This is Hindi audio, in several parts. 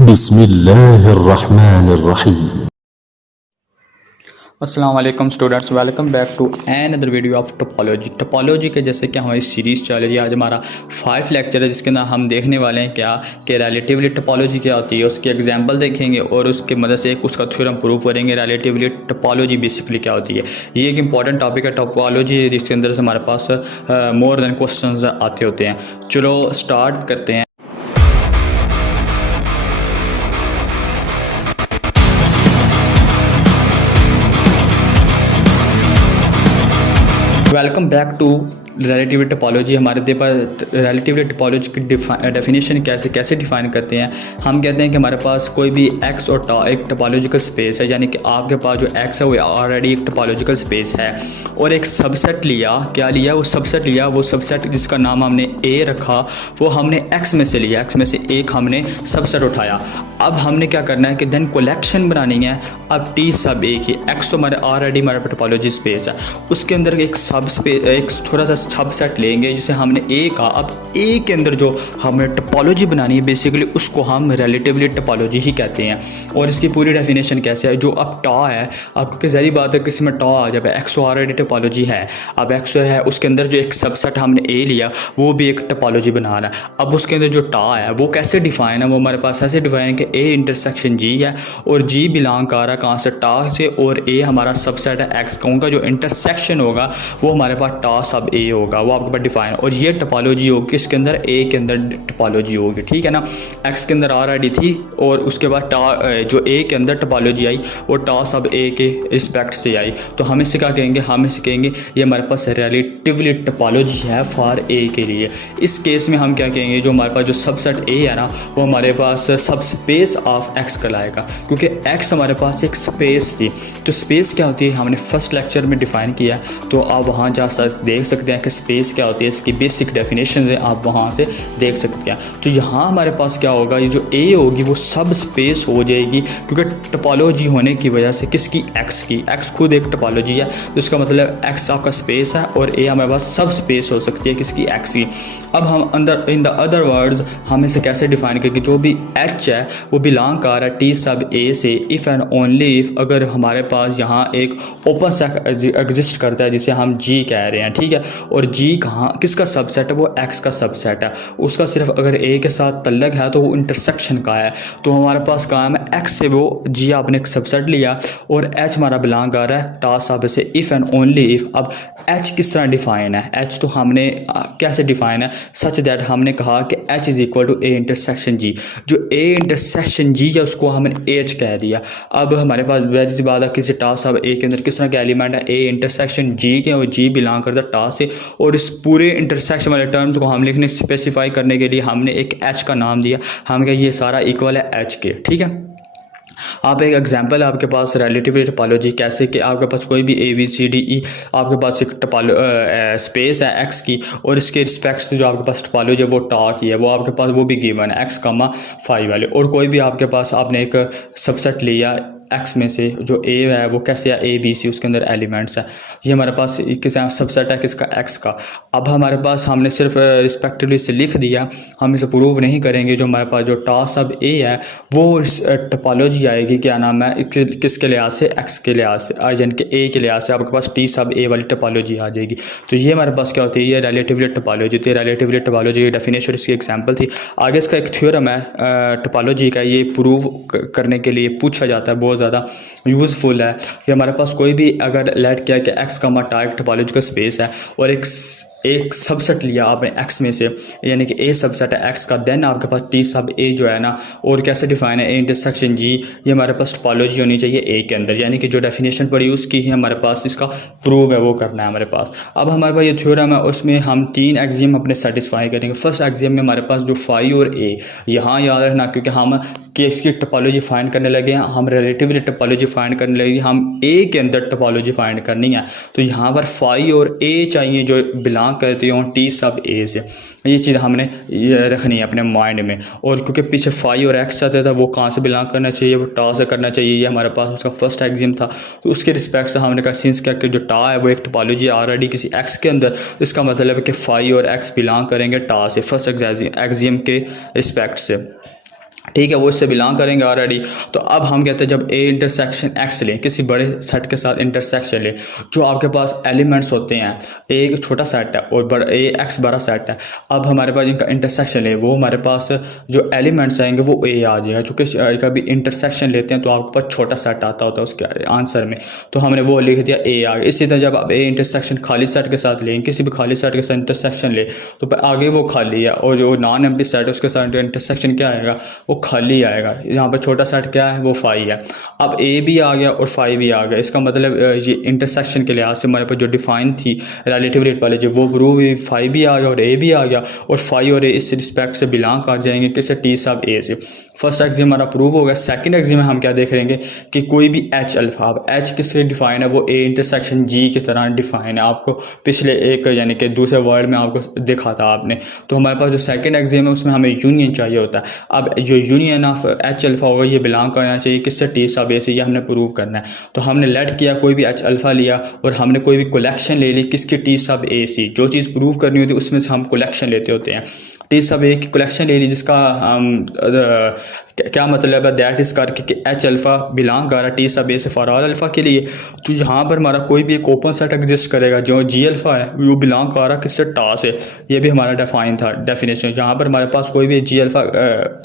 बिस्मिल्लाहिर्रहमानिर्रहीम। अस्सलाम वालेकुम students, welcome back to another video of topology के जैसे कि हमारी सीरीज़ चल रही है। आज हमारा 5 लेक्चर है जिसके अंदर हम देखने वाले हैं क्या कि रिलेटिवली टोपोलॉजी क्या होती है, उसके एग्जांपल देखेंगे और उसके मदद से एक उसका थ्योरम प्रूव करेंगे। रिलेटिवली टोपोलॉजी बेसिकली क्या होती है, ये एक इंपॉर्टेंट टॉपिक है टोपोलॉजी, जिसके अंदर से हमारे पास मोर देन क्वेश्चन आते होते हैं। चलो स्टार्ट करते हैं। Welcome back to relative topology. हमारे पास रिलेटिव टोपोलॉजी की डेफिनेशन कैसे डिफाइन करते हैं। हम कहते हैं कि हमारे पास कोई भी एक्स और एक टोपोलॉजिकल स्पेस है, यानी कि आपके पास जो एक्स है वो ऑलरेडी एक टोपोलॉजिकल स्पेस है, और एक सबसेट लिया। क्या लिया? वो सबसेट लिया। वो सबसेट जिसका नाम हमने ए रखा, वो हमने एक्स में से लिया, एक्स में से एक हमने सबसेट उठाया। अब हमने क्या करना है कि देन कलेक्शन बनानी है। अब टी सब ए की, एक्स तो हमारे ऑलरेडी हमारे टोपोलॉजी स्पेस है, उसके अंदर एक सब स्पेस, एक थोड़ा सा सबसेट लेंगे जिसे हमने ए का। अब ए के अंदर जो हमें टोपोलॉजी बनानी है बेसिकली उसको हम रिलेटिवली टोपोलॉजी ही कहते हैं। और इसकी पूरी डेफिनेशन कैसे है, जो अब टा है, अब क्योंकि ज़ाहिर बात है किसी में टा आ जाए, एक्स ऑलरेडी टोपोलॉजी है, अब एक्स है उसके अंदर जो एक सबसेट हमने ए लिया वो भी एक टोपोलॉजी बना रहा है। अब उसके अंदर जो टा है वो कैसे डिफाइन है, वो हमारे पास ऐसे डिफाइन है कि ए इंटरसेक्शन जी है और जी बिलोंग कर रहा है कहाँ से, टा से, और ए हमारा सबसेट है एक्स का। उनका जो इंटरसेक्शन होगा वो हमारे पास टा सब ए होगा, वो आपके पास डिफाइन। और ये टोपोलॉजी होगी इसके अंदर, ए के अंदर टोपोलॉजी होगी, ठीक है ना। एक्स के अंदर ऑलरेडी थी और उसके बाद टा जो ए के अंदर टोपोलॉजी आई वो टा सब ए के रिस्पेक्ट से आई। तो हम इसे क्या कहेंगे, हम इसे कहेंगे ये हमारे पास रिलेटिवली टोपोलॉजी है फॉर ए के लिए। इस केस में हम क्या कहेंगे, जो हमारे पास जो सबसेट ए है ना वो हमारे पास सब स्पेस ऑफ एक्स कहलाएगा, क्योंकि एक्स हमारे पास एक स्पेस थी। तो स्पेस क्या होती है हमने फर्स्ट लेक्चर में डिफाइन किया, तो आप वहाँ जा देख सकते हैं कि स्पेस क्या होती है, इसकी बेसिक डेफिनेशन है, आप वहाँ से देख सकते हैं। तो यहाँ हमारे पास क्या होगा, ये जो ए होगी वो सब स्पेस हो जाएगी, क्योंकि टोपोलॉजी होने की वजह से किसकी, एक्स की। एक्स खुद एक टोपोलॉजी है, तो इसका मतलब एक्स आपका स्पेस है और ए हमारे पास सब स्पेस हो सकती है किसकी, एक्स की। अब हम अंदर इन द अदर वर्ड्स हम इसे कैसे डिफाइन करेंगे, जो भी एच है वो बिलोंग कर रहा है टी सब ए से, इफ़ एंड ओनली इफ़, अगर हमारे पास यहाँ एक ओपन सेट एग्जिस्ट करता है जिसे हम जी कह रहे हैं, ठीक है। और जी कहाँ किसका सबसेट है, वो एक्स का सबसेट है, उसका सिर्फ अगर ए के साथ तल्लक है तो वो इंटरसेक्शन का है। तो हमारे पास काम है एक्स से वो जी आपने एक सबसेट लिया और एच हमारा बिलोंग कर रहा है टा सब से, इफ़ एंड ओनली इफ़। अब एच किस तरह डिफाइन है, एच तो हमने कैसे डिफाइन है, सच दैट हमने कहा कि H is equal to A intersection G. जो ए इंटरसेक्शन जी है उसको हमने एच कह दिया। अब हमारे पास वैसी सी बात है किसी टा सब ए के अंदर किस तरह का एलिमेंट है, ए इंटरसेक्शन जी के, और जी बिलोंग करता है टा से। और इस पूरे इंटरसेक्शन वाले टर्म्स को हम लिखने स्पेसिफाई करने के लिए हमने एक एच का नाम दिया, हम कहा ये सारा इक्वल है एच के, ठीक है। आप एक एग्जांपल है आपके पास रिलेटिव टोपोलॉजी कैसे, कि आपके पास कोई भी A B C D E, आपके पास एक स्पेस है एक्स की, और इसके रिस्पेक्ट से जो आपके पास टोपोलॉजी है वो टा की है, वो आपके पास वो भी गिवन है एक्स कामा 5 वाले। और कोई भी आपके पास आपने एक सबसेट लिया एक्स में से, जो ए है वो कैसे है, ए बी सी, उसके अंदर एलिमेंट्स है, ये हमारे पास किस सबसेट है किसका, एक्स का। अब हमारे पास हमने सिर्फ रिस्पेक्टिवली से लिख दिया, हम इसे प्रूव नहीं करेंगे। जो हमारे पास जो टा सब ए है वो टोपोलॉजी आएगी, क्या नाम है, किसके लिहाज से, एक्स के लिहाज से, यानी कि ए के लिहाज से आपके पास टी सब ए वाली टोपोलॉजी आ जाएगी। तो ये हमारे पास क्या होती है, ये रिलेटिवली टोपोलॉजी थी। रिलेटिवली टोपोलॉजी की डेफिनेशन इसकी एग्जांपल थी। आगे इसका एक थ्योरम है टोपोलॉजी का, ये प्रूव करने के लिए पूछा जाता है, बहुत ज़्यादा यूज़फुल है। कि हमारे पास कोई भी अगर लेट किया कि एक्स का हमारा एक टोपोलॉजिकल स्पेस है और एक सबसेट लिया आपने एक्स में से, यानी कि ए सबसेट है एक्स का, देन आपके पास टी सब ए जो है ना, और कैसे डिफाइन है, ए इंटरसेक्शन जी, ये हमारे पास टोपोलॉजी होनी चाहिए ए के अंदर, यानी कि जो डेफिनेशन पड़ी उसकी ही हमारे पास इसका प्रूव है वो करना है हमारे पास। अब हमारे पास ये थ्योरम है, उसमें हम 3 एक्सियम अपने सेटिस्फाई करेंगे। फर्स्ट एक्सियम में हमारे पास जो फाई और ए, यहाँ याद रखना क्योंकि हम केस की टोपोलॉजी फाइंड करने लगे हैं, हम रिलेटिवली टोपोलॉजी फाइंड करने लगे, हम ए के अंदर टोपोलॉजी फाइंड करनी है। तो यहाँ पर फाई और ए चाहिए जो बिलोंग करती हूँ टी सब ए से, ये चीज़ हमने ये रखनी है अपने माइंड में। और क्योंकि पीछे फाई और एक्स आता था, वो कहाँ से बिलोंग करना चाहिए, वो टा से करना चाहिए, ये हमारे पास उसका फर्स्ट एक्सियम था। तो उसके रिस्पेक्ट से हमने कहा सिंस क्या कि जो टा है वो एक टोपोलॉजी ऑलरेडी किसी एक्स के अंदर, इसका मतलब है कि फाई और एक्स बिलोंग करेंगे टा से, फर्स्ट एक्सियम के रिस्पेक्ट से। ठीक है, वो इससे बिलोंग करेंगे ऑलरेडी। तो अब हम कहते हैं जब ए इंटरसेक्शन एक्स लें, किसी बड़े सेट के साथ इंटरसेक्शन लें, जो आपके पास एलिमेंट्स होते हैं, ए एक छोटा सेट है और बड़ा ए एक्स बड़ा सेट है। अब हमारे पास इनका इंटरसेक्शन ले, वो हमारे पास जो एलिमेंट्स आएंगे वो ए आ जाएगा। चूँकि कभी इंटरसेक्शन लेते हैं तो आपके पास छोटा सेट आता होता है उसके आंसर में, तो हमने वो लिख दिया ए आ गया। इसी तरह जब आप ए इंटरसेक्शन खाली सेट के साथ लें, किसी भी खाली सेट के साथ इंटरसेक्शन ले, तो आगे वो खाली है, और जो नॉन एम्प्टी सेट है उसके साथ इंटरसेक्शन क्या आएगा, वो खाली आएगा। यहाँ पर छोटा सेट क्या है, वो फाई है। अब ए भी आ गया और फाई भी आ गया। इसका मतलब ये इंटरसेक्शन के लिहाज से हमारे पास जो डिफाइन थी रिलेटिव टोपोलॉजी वो प्रूव हुई, फाई भी आ गया और ए भी आ गया, और फाई और ए इस रिस्पेक्ट से बिलोंग कर जाएंगे किससे, टी सब ए से। फर्स्ट एक्सियम हमारा प्रूव हो गया। सेकंड एक्सियम में हम क्या देख लेंगे कि कोई भी एच अल्फा, अब एच किससे डिफाइन है, वो ए इंटरसेक्शन जी की तरह डिफाइन है। आपको पिछले एक यानी कि दूसरे वर्ड में आपको देखा था आपने। तो हमारे पास जो सेकंड एक्सियम है उसमें हमें यूनियन चाहिए होता है। अब जो यूनियन ऑफ एच अल्फा होगा ये बिलोंग करना चाहिए किससे, टी सब ए से। ये हमने प्रूव करना है। तो हमने लेट किया, कोई भी एच अल्फा लिया और हमने कोई भी कलेक्शन ले ली किसकी, टी सब ए सी। जो चीज़ प्रूव करनी होती है उसमें से हम कलेक्शन लेते होते हैं। टी सब ए की कलेक्शन ले ली जिसका क्या मतलब है, दैट इस करके कि एच अल्फा बिलोंग कर रहा है टी सब ए से फॉर ऑल अल्फा के लिए। तो यहाँ पर हमारा कोई भी एक ओपन सेट एग्जिस्ट करेगा जो जी अल्फा है वो बिलोंग कर रहा है किससे, टा से। ये भी हमारा डिफाइन था डेफिनेशन। जहाँ पर हमारे पास कोई भी जी अल्फा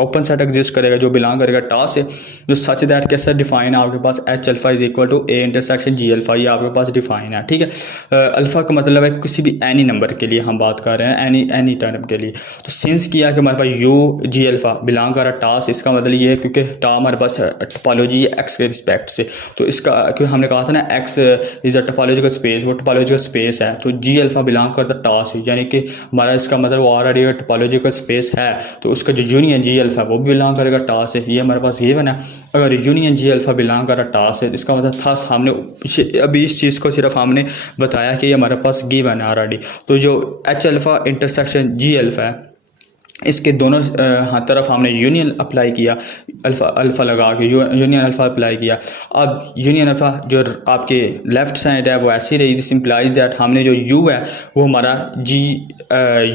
ओपन सेट एग्जिस्ट करेगा जो बिलोंग करेगा टा से, जो सच दैट कैसे डिफाइन है आपके पास, H alpha is equal to A intersection G alpha. ये आपके पास डिफाइन है। ठीक है, अल्फा का मतलब है किसी भी एनी नंबर के लिए हम बात कर रहे हैं, एनी टर्म के लिए। तो सिंस किया कि हमारे पास यू जी अल्फा बिलोंग कर रहा है टा से, इसका मतलब ये है क्योंकि टा हमारे पास टोपोलॉजी है एक्स के रिस्पेक्ट से, तो इसका क्योंकि हमने कहा था ना x is a topological space, वो टोपोलॉजिकल स्पेस है। तो जी अल्फा बिलोंग करता है टा से, यानी कि हमारा इसका मतलब वो ऑलरेडी टोपोलॉजिकल स्पेस है, तो उसका जो यूनियन जी अल्फा वो भी बिलोंग करेगा टा से। ये हमारे पास ये बना। अगर यूनियन जी अल्फा बिलोंग कर रहा टा से, इसका मतलब था हमने अभी इस चीज़ को सिर्फ हमने बताया कि ये हमारे पास गिवन है ऑलरेडी। तो जो H alpha intersection G alpha है, इसके दोनों तरफ हमने यूनियन अप्लाई किया, अल्फ़ा लगा के यूनियन अल्फ़ा अप्लाई किया। अब यूनियन अल्फ़ा जो आपके लेफ़्ट साइड है वो ऐसी रही, दिस इम्प्लाइज दैट हमने जो यू है वो हमारा जी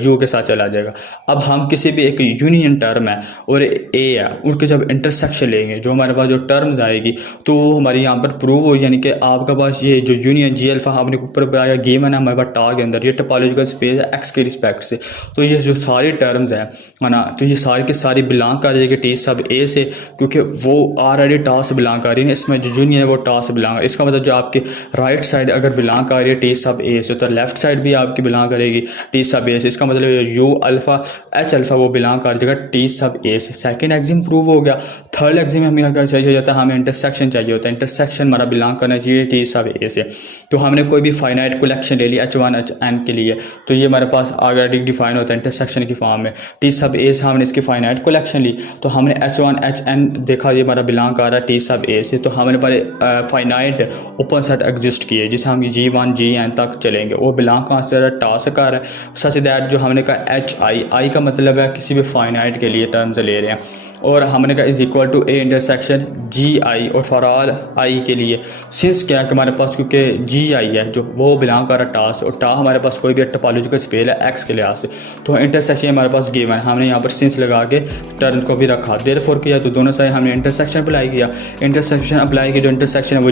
यू के साथ चला जाएगा। अब हम किसी भी एक यूनियन टर्म है और ए है, उनके जब इंटरसेक्शन लेंगे जो हमारे पास जो टर्म्स आएगी तो वो हमारी यहाँ पर प्रूव हो, यानी कि आपके पास ये जो यूनियन जी अल्फ़ा आपने ऊपर बताया गेम है ना हमारे पास टा के अंदर, ये टोपोलॉजिकल स्पेस है एक्स के रिस्पेक्ट से। तो ये जो सारी टर्म्स हैं है ना, तो ये सारी की सारी बिलोंग कर जाएगी टी सब ए से, क्योंकि वो ऑलरेडी टा से बिलोंग कर रही है। इसमें जो यूनियन है वो टा से बिलोंग है। इसका मतलब जो आपके राइट साइड अगर बिलोंग कर रही है टी सब ए से, तो लेफ्ट साइड भी आपकी बिलोंग करेगी टी सब ए से। इसका मतलब यू अल्फ़ा एच अल्फ़ा वो बिलोंग कर जाएगा टी सब ए से। सेकेंड एक्सियम प्रूव हो गया। थर्ड एक्सियम हमें क्या चाहिए होता है, हमें इंटरसेक्शन चाहिए होता है। इंटरसेक्शन हमारा बिलोंग करना चाहिए टी सब ए से। तो हमने कोई भी फाइनाइट कलेक्शन ले लिया H1 HN के लिए, तो ये हमारे पास ऑलरेडी डिफाइन होता है इंटरसेक्शन की फॉर्म में। टी सब ए से हमने इसकी फाइनाइट कलेक्शन ली, तो हमने H1 HN देखा ये हमारा बिलोंग कर रहा है टी सब ए से। तो हमने पहले फाइनाइट ओपन सेट एग्जिस्ट किए जिसे हम G1 GN तक चलेंगे, वो बिलोंग कहाँ से टा से कर रहा है। सच दैट जो हमने कहा HI का मतलब है किसी भी फाइनाइट के लिए टर्म्स ले रहे हैं, और हमने कहा is equal to A intersection GI और फॉर ऑल आई के लिए। सिंस क्या है कि हमारे पास क्योंकि GI है जो वो बिलोंग कर रहा है टा से, और टा हमारे पास कोई भी टोपोलॉजिकल स्पेस है एक्स के लिहाज से, तो इंटरसेक्शन हमारे पास गिवन है। हमने यहाँ पर सिंस लगा के टर्म को भी रखा, देयरफॉर किया, तो दोनों साइड हमने इंटरसेक्शन अप्लाई किया। इंटरसेक्शन अप्लाई किया, जो इंटरसेक्शन है वो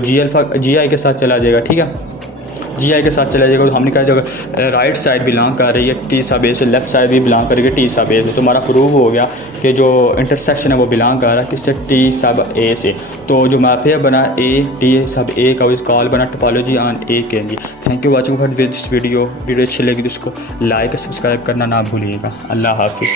GI के साथ चला जाएगा। ठीक है, GI के साथ चला जाएगा। तो हमने कहा जो राइट साइड बिलोंग कर रही है टी सब ए से, लेफ्ट साइड भी बिलोंग करेगी टी सब ए से। तो हमारा प्रूव हो गया कि जो इंटरसेक्शन है वो बिलोंग कर रहा है किससे, टी सब ए से। तो जो मैप है बना ए टी सब ए का इस कॉल बना टोपोलॉजी ऑन ए के लिए। Thank you watching for this video अच्छी लगी तो इसको लाइक सब्सक्राइब करना ना भूलिएगा। अल्लाह हाफिज़।